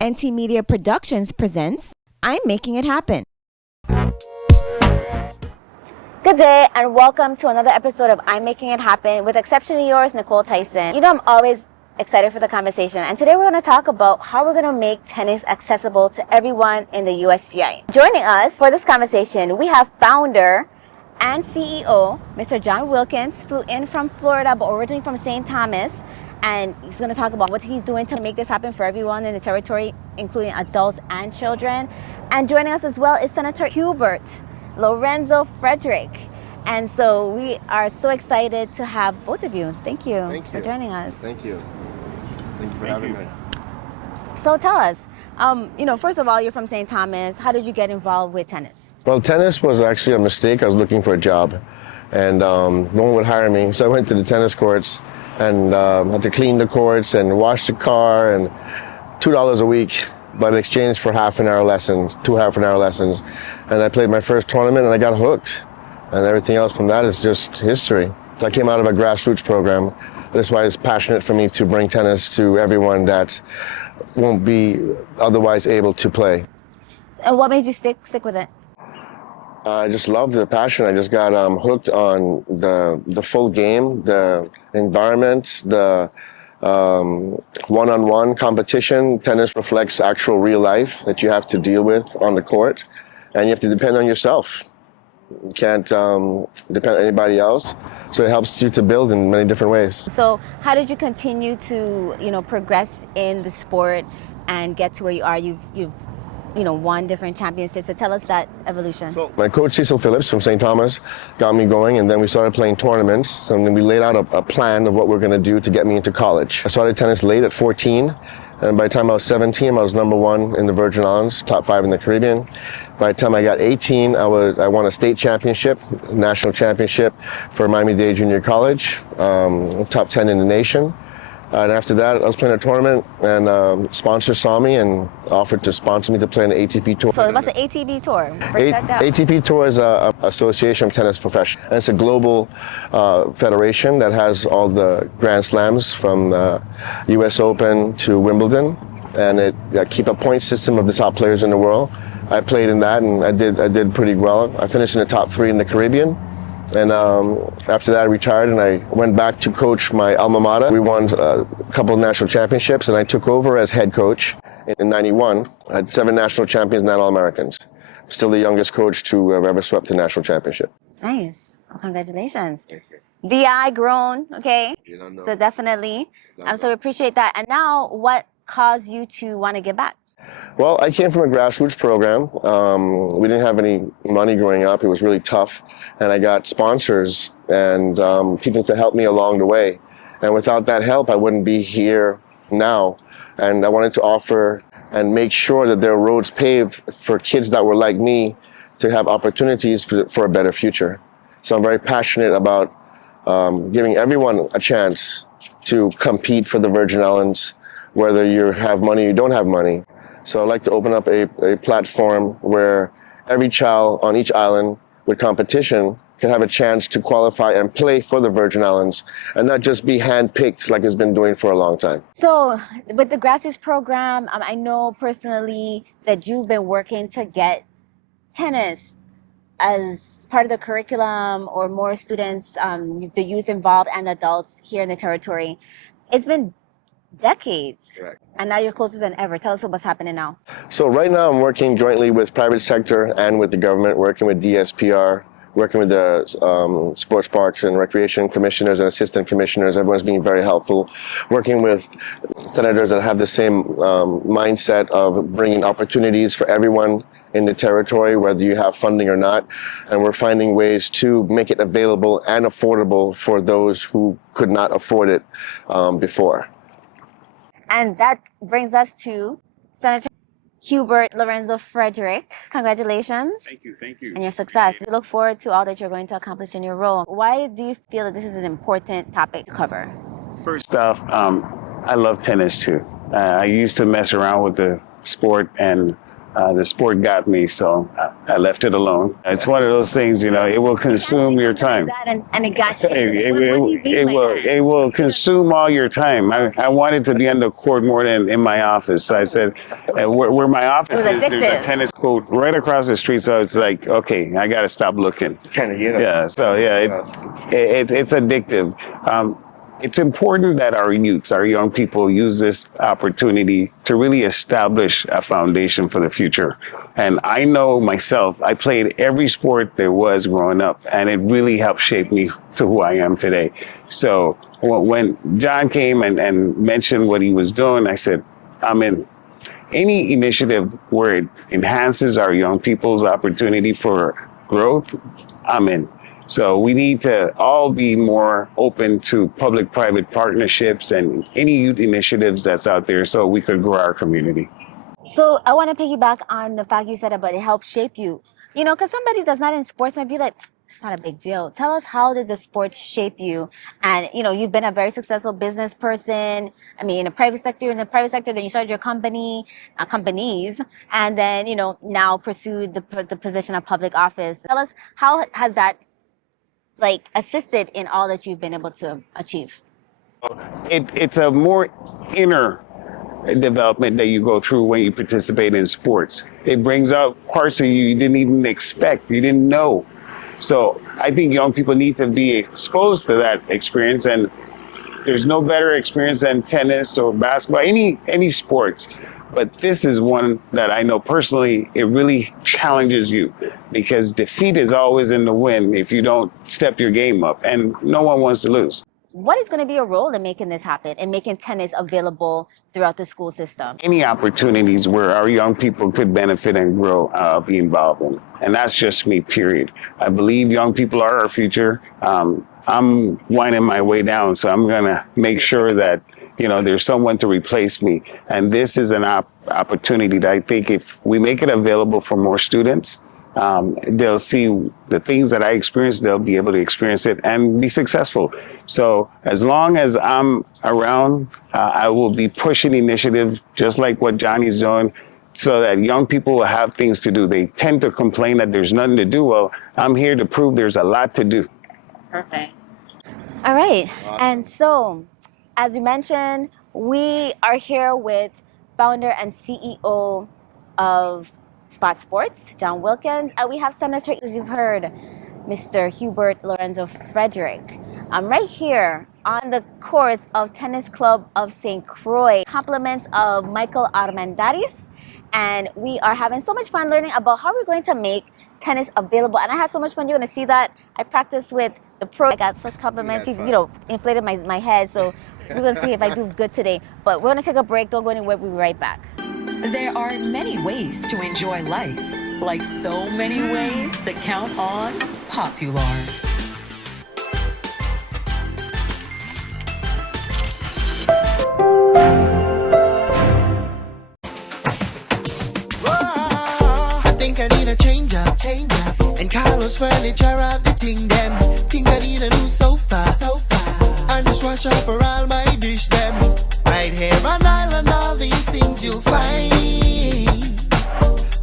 NT Media Productions presents I'm Making It Happen. Good day and welcome to another episode of I'm Making It Happen with exceptionally yours, Nykole Tyson. You know I'm always excited for the conversation, and today we're going to talk about how we're going to make tennis accessible to everyone in the USVI. Joining us for this conversation, we have founder and CEO, Mr. John Wilkins, flew in from Florida but originally from St. Thomas. And he's going to talk about what he's doing to make this happen for everyone in the territory, including adults and children. And joining us as well is Senator Hubert, Lorenzo, Frederick. And so we are so excited to have both of you. Thank you for joining us. Thank you. Thank you for having me. So tell us, first of all, you're from St. Thomas. How did you get involved with tennis? Well, tennis was actually a mistake. I was looking for a job, and no one would hire me. So I went to the tennis courts and had to clean the courts and wash the car, and $2 a week, but in exchange for two half-an-hour lessons. And I played my first tournament and I got hooked. And everything else from that is just history. So I came out of a grassroots program. That's why it's passionate for me to bring tennis to everyone that won't be otherwise able to play. And what made you stick with it? I just love the passion. I just got hooked on the full game, the environment, the one-on-one competition. Tennis reflects actual real life that you have to deal with on the court, and you have to depend on yourself. You can't depend on anybody else, so it helps you to build in many different ways. So how did you continue to, progress in the sport and get to where you are? You've won different championships. So tell us that evolution. So my coach, Cecil Phillips from St. Thomas, got me going, and then we started playing tournaments. And then we laid out a plan of what we're going to do to get me into college. I started tennis late at 14, and by the time I was 17, I was number one in the Virgin Islands, top 5 in the Caribbean. By the time I got 18, I won a state championship, national championship for Miami-Dade Junior College, top 10 in the nation. And after that, I was playing a tournament, and sponsors saw me and offered to sponsor me to play in the ATP Tour. So what's the ATP Tour? Break that down. ATP Tour is an association of tennis professionals. And it's a global federation that has all the Grand Slams from the US Open to Wimbledon. And it keep a point system of the top players in the world. I played in that, and I did pretty well. I finished in the top 3 in the Caribbean. And after that, I retired, and I went back to coach my alma mater. We won a couple of national championships, and I took over as head coach in '91. I had 7 national champions, 9 All-Americans. Still the youngest coach to have ever swept the national championship. Nice. Well, congratulations. Thank you. DI grown, okay? So definitely. So we appreciate that. And now, what caused you to want to give back? Well, I came from a grassroots program. We didn't have any money growing up. It was really tough. And I got sponsors and people to help me along the way. And without that help, I wouldn't be here now. And I wanted to offer and make sure that there are roads paved for kids that were like me to have opportunities for a better future. So I'm very passionate about giving everyone a chance to compete for the Virgin Islands, whether you have money or you don't have money. So I'd like to open up a platform where every child on each island with competition can have a chance to qualify and play for the Virgin Islands and not just be handpicked like it's been doing for a long time. So with the grassroots program, I know personally that you've been working to get tennis as part of the curriculum or more students, the youth involved and adults here in the territory. It's been decades. Correct. And now you're closer than ever. Tell us what's happening now. So right now I'm working jointly with private sector and with the government, working with DSPR, working with the sports parks and recreation commissioners and assistant commissioners. Everyone's being very helpful. Working with senators that have the same mindset of bringing opportunities for everyone in the territory, whether you have funding or not. And we're finding ways to make it available and affordable for those who could not afford it before. And that brings us to Senator Hubert, Lorenzo, Frederick. Congratulations. Thank you. And your success. We look forward to all that you're going to accomplish in your role. Why do you feel that this is an important topic to cover? First off, I love tennis too. I used to mess around with the sport, and The sport got me, so I left it alone. It's one of those things, it will consume your time. And it got you. What do you mean by that? It will consume all your time. I wanted to be on the court more than in my office. So I said, where my office is, there's a tennis court right across the street. So it's like, okay, I got to stop looking. Kind of get it. Yeah, so it's addictive. It's important that our youths, our young people, use this opportunity to really establish a foundation for the future. And I know myself, I played every sport there was growing up, and it really helped shape me to who I am today. So when John came and mentioned what he was doing, I said, I'm in. Any initiative where it enhances our young people's opportunity for growth, I'm in. So we need to all be more open to public-private partnerships and any youth initiatives that's out there so we could grow our community. So I want to piggyback on the fact you said about it helped shape you. Because somebody that's not in sports might be like, it's not a big deal. Tell us, how did the sport shape you? And, you've been a very successful business person. I mean, in the private sector, then you started your companies, and then, now pursued the position of public office. Tell us, how has that assisted in all that you've been able to achieve? It's a more inner development that you go through when you participate in sports. It brings out parts of you didn't even expect, you didn't know. So I think young people need to be exposed to that experience, and there's no better experience than tennis or basketball, any sports. But this is one that I know personally, it really challenges you, because defeat is always in the win if you don't step your game up, and no one wants to lose. What is going to be your role in making this happen and making tennis available throughout the school system? Any opportunities where our young people could benefit and grow, I'll be involved in. And that's just me, period. I believe young people are our future. I'm winding my way down, so I'm going to make sure that there's someone to replace me. And this is an opportunity that I think if we make it available for more students, they'll see the things that I experienced, they'll be able to experience it and be successful. So as long as I'm around, I will be pushing initiatives just like what Johnny's doing, so that young people will have things to do. They tend to complain that there's nothing to do. Well, I'm here to prove there's a lot to do. Perfect. All right. And so, as we mentioned, we are here with founder and CEO of Spot Sports, John Wilkins, and we have Senator, as you've heard, Mr. Hubert Lorenzo Frederick. I'm right here on the courts of Tennis Club of St. Croix, compliments of Michael Armendariz, and we are having so much fun learning about how we're going to make tennis available. And I had so much fun. You're going to see that. I practiced with the pro. I got such compliments. He, inflated my head. So we're going to see if I do good today. But we're going to take a break. Don't go anywhere. We'll be right back. There are many ways to enjoy life, like so many ways to count on Popular. I think I need a change up. And Carlos Furniture have the thing them. Think I need a new sofa. And just wash up for all my dish them. Right here on Island, all these things you'll find.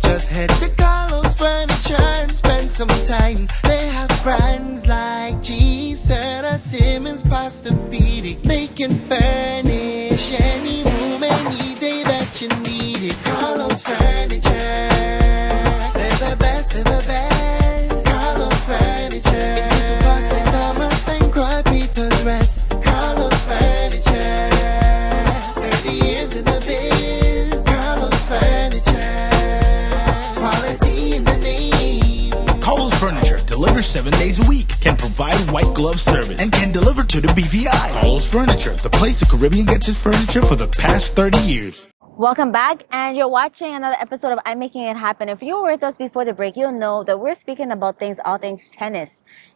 Just head to Carlos Furniture and spend some time. They have brands like G, Serta, Simmons, Posturepedic. They can furnish any room, any day that you need it. Carlos Furniture, they're the best of the best. Carlos Furniture, to Park St. Thomas and Croix Peter's Rest. Carlos Furniture, 30 years in the biz. Carlos Furniture, quality in the name. Carlos Furniture delivers 7 days a week, can provide white glove service, and can deliver to the BVI. Carlos Furniture, the place the Caribbean gets its furniture for the past 30 years. Welcome back, and you're watching another episode of I'm Making It Happen. If you were with us before the break, you'll know that we're speaking about all things tennis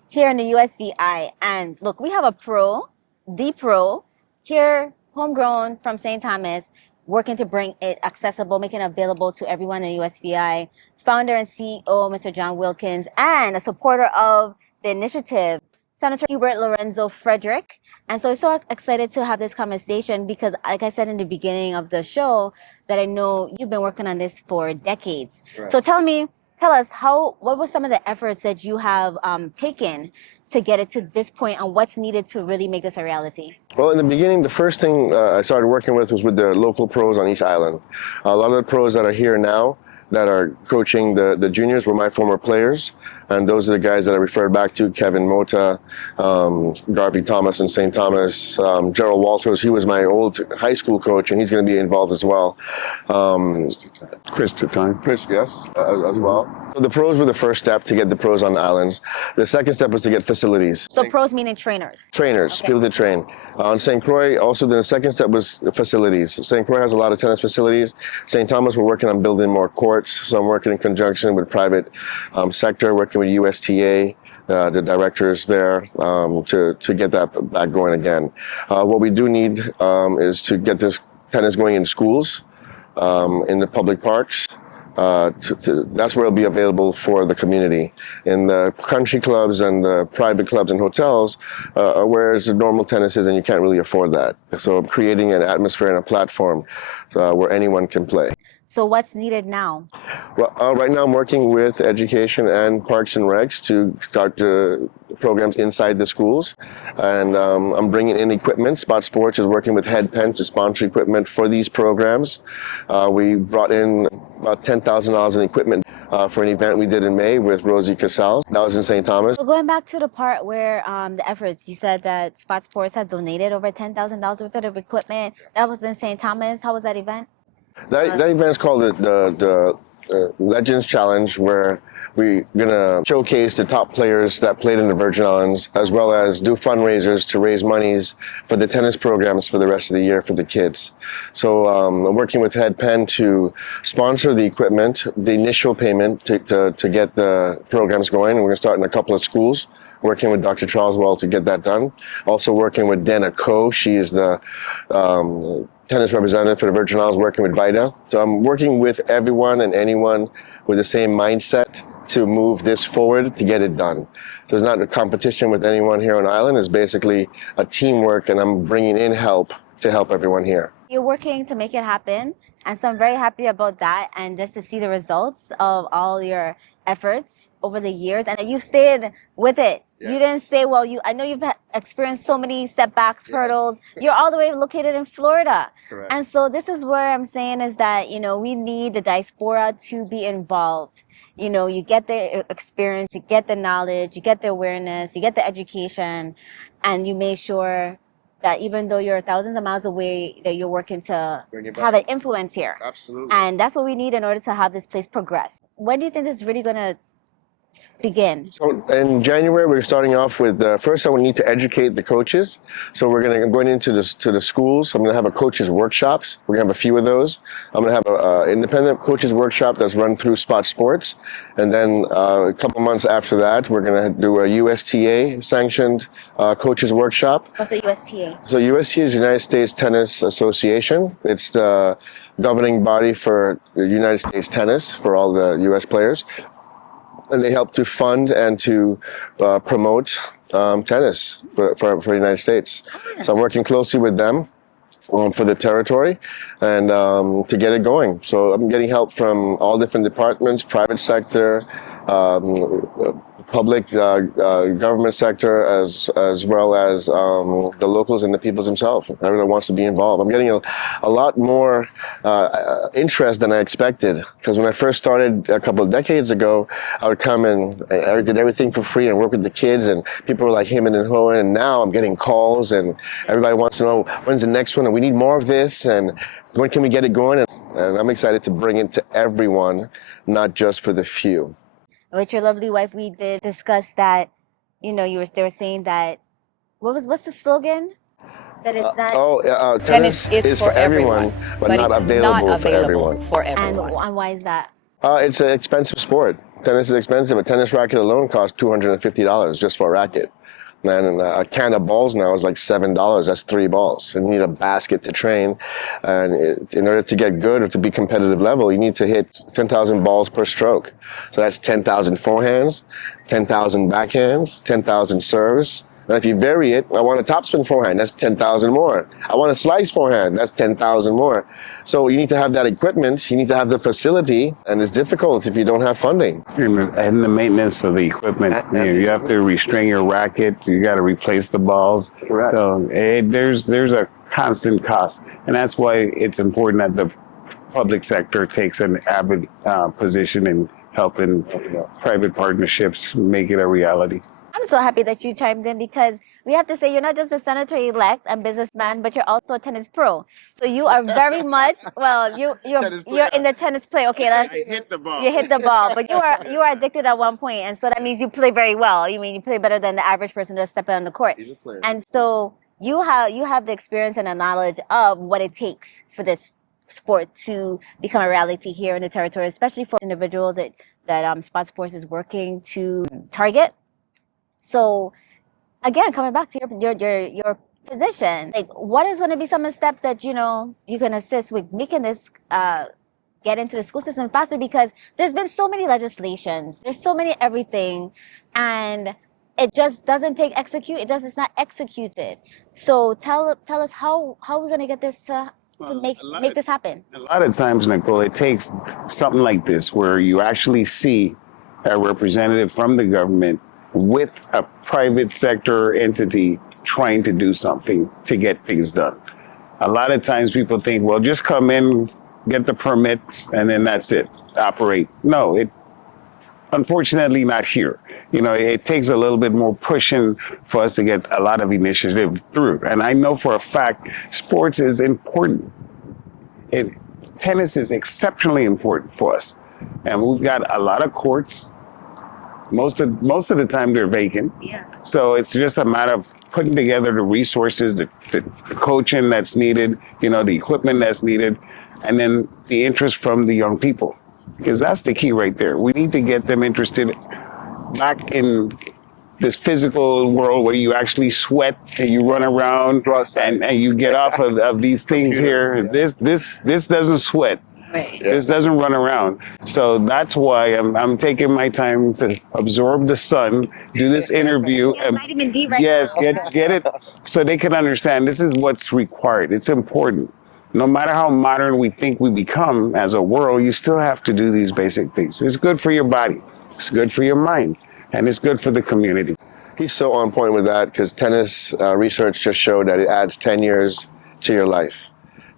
here in the USVI. And look, we have a pro, the pro, here, homegrown from St. Thomas, working to bring it accessible, making it available to everyone in the USVI. Founder and CEO, Mr. John Wilkins, and a supporter of the initiative Senator Hubert, Lorenzo, Frederick. And so I'm so excited to have this conversation because, like I said in the beginning of the show, that I know you've been working on this for decades. Right. So tell us what were some of the efforts that you have taken to get it to this point and what's needed to really make this a reality? Well, in the beginning, the first thing I started working with was with the local pros on each island. A lot of the pros that are here now that are coaching the juniors were my former players, and those are the guys that I referred back to: Kevin Mota, Garvey Thomas in St. Thomas, Gerald Walters. He was my old high school coach, and he's going to be involved as well. Chris Tatine. Chris, yes, as well. So the pros were the first step to get the pros on the islands. The second step was to get facilities. So pros meaning trainers? Trainers, Okay. people that train. On St. Croix, also the second step was facilities. St. Croix has a lot of tennis facilities. St. Thomas, we're working on building more courts. So I'm working in conjunction with private sector, working with USTA, the directors there, to get that back going again. What we do need is to get this tennis going in schools, in the public parks. That's where it'll be available for the community. In the country clubs and the private clubs and hotels, whereas the normal tennis is, and you can't really afford that. So creating an atmosphere and a platform where anyone can play. So what's needed now? Well, right now I'm working with education and Parks and Recs to start the programs inside the schools. And I'm bringing in equipment. Spot Sports is working with Headpen to sponsor equipment for these programs. We brought in about $10,000 in equipment for an event we did in May with Rosie Casals. That was in St. Thomas. So going back to the part where the efforts, you said that Spot Sports has donated over $10,000 worth of equipment. That was in St. Thomas. How was that event? That event is called the Legends Challenge, where we're gonna showcase the top players that played in the Virgin Islands, as well as do fundraisers to raise monies for the tennis programs for the rest of the year for the kids. So I'm working with Headpen to sponsor the equipment, the initial payment to get the programs going. And we're gonna start in a couple of schools, working with Dr. Charles Well to get that done. Also working with Dana Ko. She is the tennis representative for the Virgin Islands, working with VITA. So I'm working with everyone and anyone with the same mindset to move this forward to get it done. So it's not a competition with anyone here on island. It's basically a teamwork, and I'm bringing in help to help everyone here. You're working to make it happen. And so I'm very happy about that, and just to see the results of all your efforts over the years, and that you stayed with it. Yes. You didn't say, well, I know you've experienced so many setbacks, hurdles. You're all the way located in Florida. Correct. And so this is where I'm saying is that, we need the diaspora to be involved. You get the experience, you get the knowledge, you get the awareness, you get the education, and you make sure that even though you're thousands of miles away, that you're working to Bring it back. have an influence here. Absolutely. And that's what we need in order to have this place progress. When do you think this is really going to begin? So in January, we're starting off with, first I will need to educate the coaches. So we're going into the schools. I'm going to have a coaches workshops. We're going to have a few of those. I'm going to have an independent coaches workshop that's run through Spot Sports. And then a couple months after that, we're going to do a USTA sanctioned coaches workshop. What's the USTA? So USTA is United States Tennis Association. It's the governing body for the United States tennis for all the US players. And they help to fund and to promote tennis for the United States. So I'm working closely with them for the territory and to get it going. So I'm getting help from all different departments, private sector, public government sector, as well as the locals and the peoples themselves. Everyone wants to be involved. I'm getting a lot more interest than I expected, because when I first started a couple of decades ago, I would come and I did everything for free and work with the kids, and people were like him and hoeing, and now I'm getting calls and everybody wants to know when's the next one, and we need more of this, and when can we get it going? And I'm excited to bring it to everyone, not just for the few. With your lovely wife, we did discuss that, they were saying that, what's the slogan? That it's not, tennis is for everyone, but not it's available, not available for everyone. for everyone. and why is that? It's an expensive sport. Tennis is expensive. A tennis racket alone costs $250 just for a racket. And a can of balls now is like $7. That's 3 balls. And you need a basket to train. And in order to get good or to be competitive level, you need to hit 10,000 balls per stroke. So that's 10,000 forehands, 10,000 backhands, 10,000 serves, And if you vary it, I want a topspin forehand, that's 10,000 more. I want a slice forehand, that's 10,000 more. So you need to have that equipment, you need to have the facility, and it's difficult if you don't have funding. And the maintenance for the equipment. You have to restring your racket, you got to replace the balls. Correct. So there's a constant cost. And that's why it's important that the public sector takes an avid position in helping private partnerships make it a reality. I'm so happy that you chimed in because we have to say you're not just a senator-elect and businessman, but you're also a tennis pro. So you are very much you're in the tennis play. Okay, I hit the ball. You hit the ball, but you are addicted at one point, and so that means you play very well. You mean you play better than the average person just stepping on the court. He's a player. And so you have the experience and the knowledge of what it takes for this sport to become a reality here in the territory, especially for individuals that Spot Sports is working to target. So, again, coming back to your position, like what is going to be some of the steps that you can assist with making this get into the school system faster? Because there's been so many legislations, there's so many everything, and it just doesn't it's not executed. So tell us how we're going to get this to make this happen. A lot of times, Nykole, it takes something like this where you actually see a representative from the government with a private sector entity trying to do something to get things done. A lot of times people think, well, just come in, get the permits, and then that's it, operate. No, unfortunately not here. It takes a little bit more pushing for us to get a lot of initiative through. And I know for a fact, sports is important. Tennis is exceptionally important for us. And we've got a lot of courts. Most of the time they're vacant. Yeah. So it's just a matter of putting together the resources, the coaching that's needed, the equipment that's needed, and then the interest from the young people. Because that's the key right there. We need to get them interested back in this physical world where you actually sweat and you run around and you get off of these things here. This doesn't sweat. Right. This doesn't run around. So that's why I'm taking my time to absorb the sun, do this interview. Yeah, vitamin D right yes, now. get it so they can understand this is what's required. It's important. No matter how modern we think we become as a world, you still have to do these basic things. It's good for your body. It's good for your mind. And it's good for the community. He's so on point with that because tennis research just showed that it adds 10 years to your life.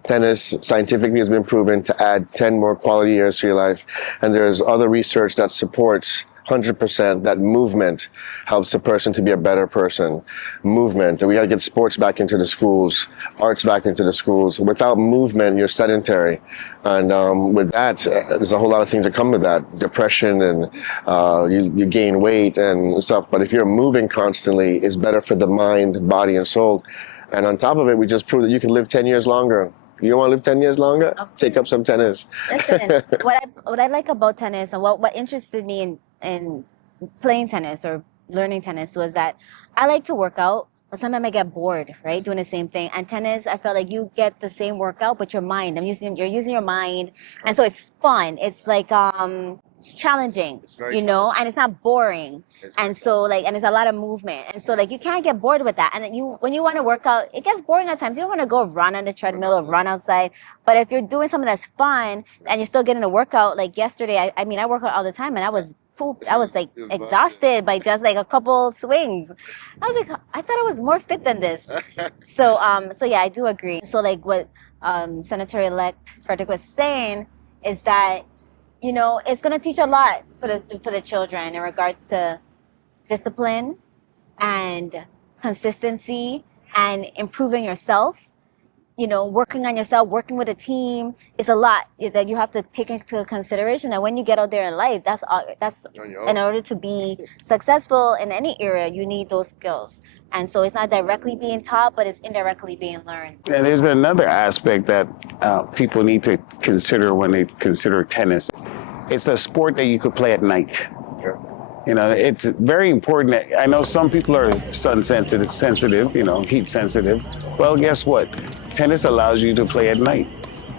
Tennis scientifically has been proven to add 10 more quality years to your life. And there's other research that supports 100% that movement helps a person to be a better person. Movement. And we got to get sports back into the schools, arts back into the schools. Without movement, you're sedentary. And with that, there's a whole lot of things that come with that. Depression and you gain weight and stuff. But if you're moving constantly, it's better for the mind, body, and soul. And on top of it, we just proved that you can live 10 years longer. You don't want to live 10 years longer? Take up some tennis. Listen, what I like about tennis and what interested me in playing tennis or learning tennis was that I like to work out, but sometimes I get bored, right, doing the same thing. And tennis, I felt like you get the same workout, but your mind. You're using your mind, and so it's fun. It's like it's challenging, and it's not boring. And so and it's a lot of movement, and so you can't get bored with that. And then when you want to work out, it gets boring at times. You don't want to go run on the treadmill or run outside. But if you're doing something that's fun and you're still getting a workout, like yesterday, I work out all the time, and I was exhausted by just a couple swings. I was like, I thought I was more fit than this. So yeah, I do agree. So what Senator-elect Frederick was saying is that it's going to teach a lot for the children in regards to discipline and consistency and improving yourself. Working on yourself, working with a team is a lot that you have to take into consideration. And when you get out there in life, that's in order to be successful in any area, you need those skills. And so it's not directly being taught, but it's indirectly being learned. And there's another aspect that people need to consider when they consider tennis. It's a sport that you could play at night. Yeah. It's very important. I know some people are sun sensitive, heat sensitive. Well, guess what? Tennis allows you to play at night.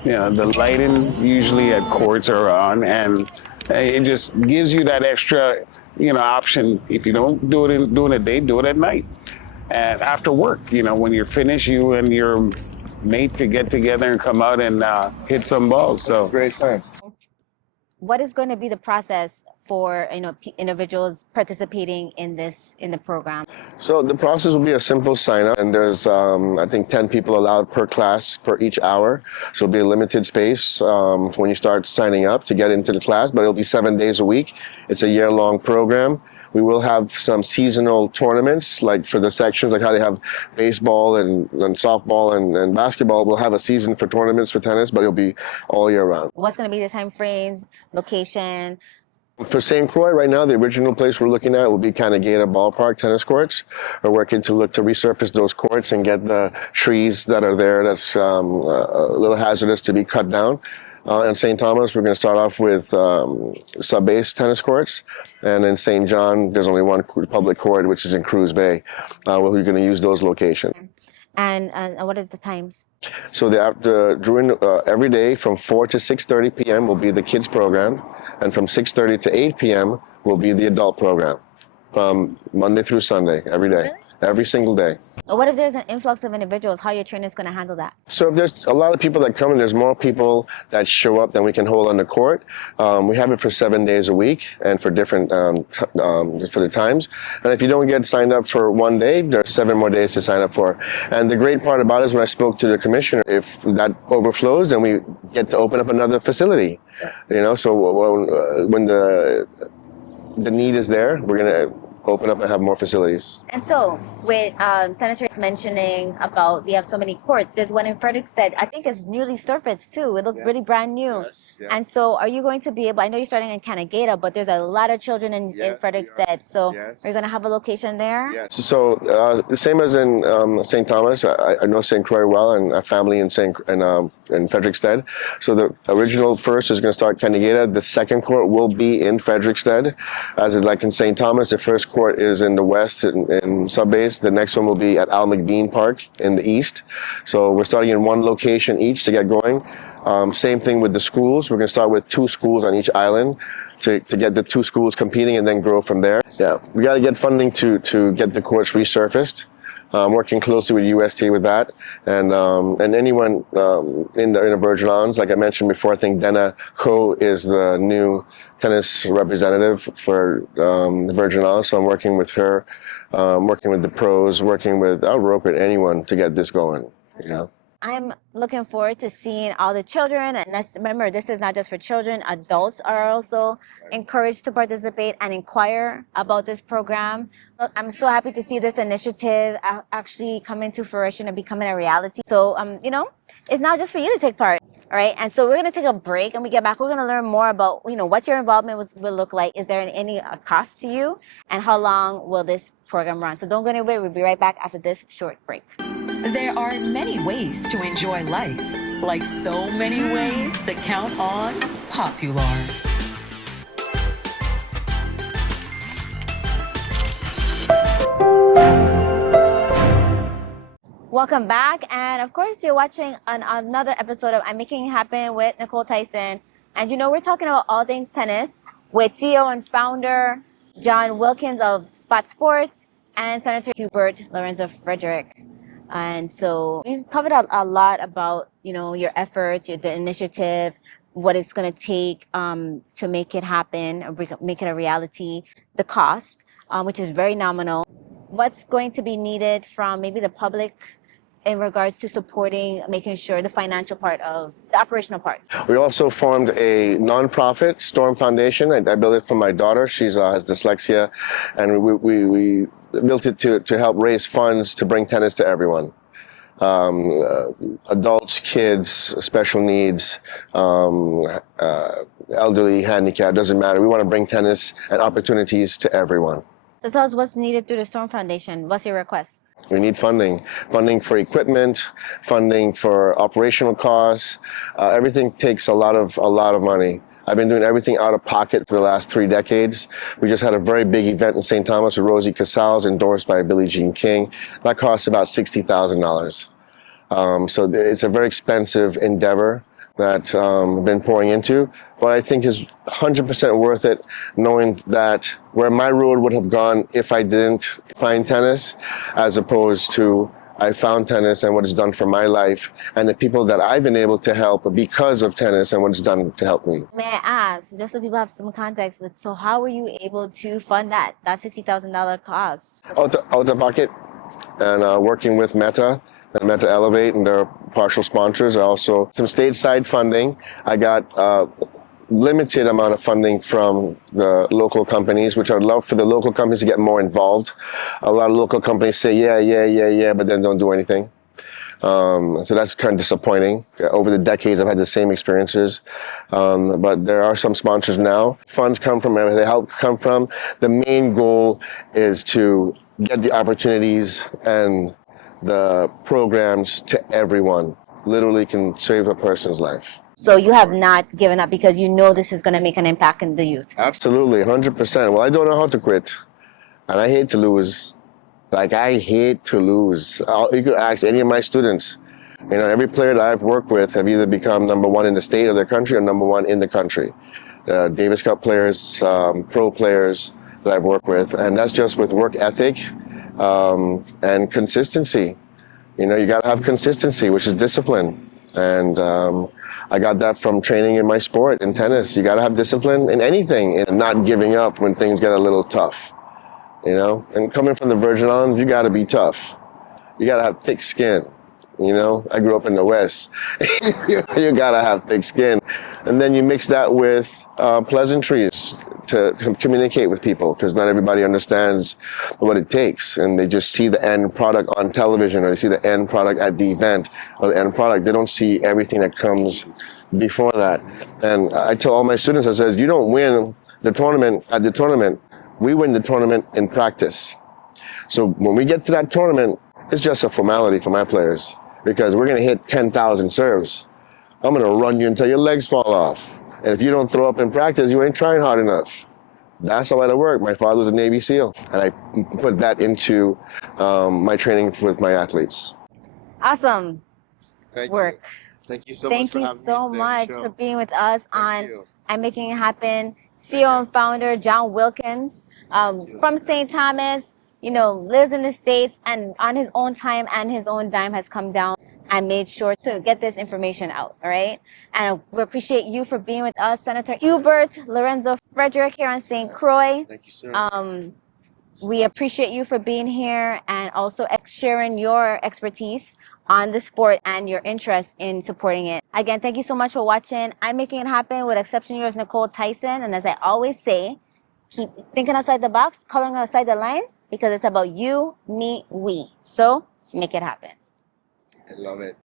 The lighting usually at courts are on, and it just gives you that extra, option. If you don't do it during the day, do it at night. and after work, when you're finished, you and your mate could get together and come out and hit some balls. So Great time. What is going to be the process for individuals participating in the program? So the process will be a simple sign up, and there's I think 10 people allowed per class per each hour. So it'll be a limited space when you start signing up to get into the class, but it'll be 7 days a week. It's a year-long program. We will have some seasonal tournaments, like for the sections, like how they have baseball and softball and basketball. We'll have a season for tournaments for tennis, but it'll be all year round. What's going to be the time frames, location? For St. Croix, right now, the original place we're looking at will be Canagata Ballpark tennis courts. We're working to resurface those courts and get the trees that are there that's a little hazardous to be cut down. In St. Thomas, we're going to start off with sub-base tennis courts. And in St. John, there's only one public court, which is in Cruz Bay. We're going to use those locations. And what are the times? So during every day from 4 to 6:30 p.m. will be the kids program. And from 6:30 to 8 p.m. will be the adult program. From Monday through Sunday, every day. Really? Every single day. What if there's an influx of individuals? How your trainer is going to handle that? So if there's a lot of people that come and there's more people that show up than we can hold on the court, we have it for 7 days a week and for different for the times. And if you don't get signed up for one day, there's 7 more days to sign up for. And the great part about it is when I spoke to the commissioner, if that overflows, then we get to open up another facility. So when the need is there, we're going to open up and have more facilities. And so, with Senator mentioning about we have so many courts, there's one in Frederick that I think is newly surfaced too. It looked really brand new. Yes. And so, are you going to be able? I know you're starting in Canagata, but there's a lot of children in Frederick. So, are you going to have a location there? Yes. So the same as in St. Thomas, I know St. Croix well, and a family in Frederickstead. So the original first is going to start Canagata. The second court will be in Frederickstead, as is like in St. Thomas. The first court is in the west in sub-base. The next one will be at Al McBean Park in the east. So we're starting in one location each to get going. Same thing with the schools. We're going to start with 2 schools on each island to get the 2 schools competing and then grow from there. Yeah, we got to get funding to get the courts resurfaced. Working closely with USTA with that, and anyone in the Virgin Islands, like I mentioned before, I think Dana Ko is the new tennis representative for the Virgin Islands. So I'm working with her, working with the pros, I'll work with anyone to get this going. I'm looking forward to seeing all the children. And remember, this is not just for children. Adults are also encouraged to participate and inquire about this program. Look, I'm so happy to see this initiative actually come into fruition and becoming a reality. So, it's not just for you to take part. All right. And so we're going to take a break, and we get back. We're going to learn more about, what your involvement will look like. Is there any cost to you? And how long will this program run? So don't go anywhere. We'll be right back after this short break. There are many ways to enjoy life, like so many ways to count on Popular. Welcome back, and of course you're watching another episode of I'm Making It Happen with Nykole Tyson. And we're talking about all things tennis with CEO and founder John Wilkins of Spot Sports and Senator Hubert Lorenzo Frederick. And so we've covered a lot about your efforts, the initiative, what it's going to take to make it happen, or make it a reality, the cost, which is very nominal. What's going to be needed from maybe the public in regards to supporting, making sure the financial part of the operational part? We also formed a nonprofit, Storm Foundation. I built it for my daughter. She has dyslexia, and we built it to help raise funds to bring tennis to everyone. Adults, kids, special needs, elderly, handicapped, doesn't matter. We want to bring tennis and opportunities to everyone. So tell us what's needed through the Storm Foundation. What's your request? We need funding for equipment, funding for operational costs. Everything takes a lot of money. I've been doing everything out of pocket for the last 3 decades. We just had a very big event in St. Thomas with Rosie Casals, endorsed by Billie Jean King. That costs about $60,000. So it's a very expensive endeavor that I've been pouring into, but I think is 100% worth it, knowing that where my road would have gone if I didn't find tennis, as opposed to I found tennis and what it's done for my life, and the people that I've been able to help because of tennis and what it's done to help me. May I ask, just so people have some context, like, so how were you able to fund that $60,000 cost? Out of pocket, and working with Meta and Meta Elevate and their partial sponsors. Also some stateside funding. I got limited amount of funding from the local companies, which I'd love for the local companies to get more involved. A lot of local companies say, yeah, but then don't do anything. So that's kind of disappointing. Over the decades, I've had the same experiences. But there are some sponsors now. Funds come from where the help come from. The main goal is to get the opportunities and the programs to everyone. Literally can save a person's life. So you have not given up because you know this is going to make an impact in the youth. Absolutely, 100%. Well, I don't know how to quit, and I hate to lose. Like, I hate to lose. You could ask any of my students. You know, every player that I've worked with have either become number one in the state of their country or number one in the country. Davis Cup players, pro players that I've worked with, and that's just with work ethic and consistency. You know, you got to have consistency, which is discipline. And I got that from training in my sport, in tennis. You got to have discipline in anything and not giving up when things get a little tough, you know? And coming from the Virgin Islands, you got to be tough. You got to have thick skin, you know? I grew up in the West. You got to have thick skin. And then you mix that with pleasantries to communicate with people, because not everybody understands what it takes, and they just see the end product on television, or they see the end product at the event, or the end product. They don't see everything that comes before that. And I tell all my students, I says, you don't win the tournament at the tournament. We win the tournament in practice. So when we get to that tournament, it's just a formality for my players, because we're going to hit 10,000 serves. I'm going to run you until your legs fall off. And if you don't throw up in practice, you ain't trying hard enough. That's how I work. My father was a Navy SEAL, and I put that into my training with my athletes. Awesome work. Thank you so Thank you so much for being with us on I'm Making It Happen. CEO and founder John Wilkins from St. Thomas, you know, lives in the States, and on his own time and his own dime has come down and made sure to get this information out, all right? And we appreciate you for being with us, Senator Hubert, Lorenzo, Frederick here on St. Croix. Thank you, sir. We appreciate you for being here and also sharing your expertise on the sport and your interest in supporting it. Again, thank you so much for watching I'm Making It Happen with exception yours, Nykole Tyson. And as I always say, keep thinking outside the box, coloring outside the lines, because it's about you, me, we. So make it happen. I love it.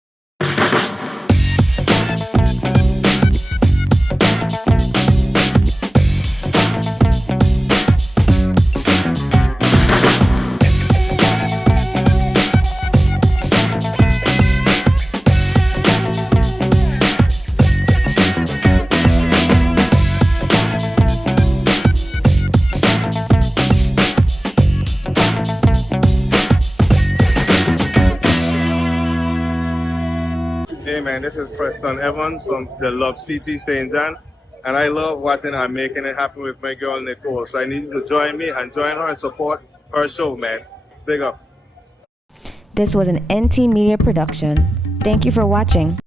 Hey man, this is Preston Evans from the Love City, St. John, and I love watching I'm Making It Happen with my girl Nykole. So I need you to join me and join her and support her show, man. Big up. This was an NT Media production. Thank you for watching.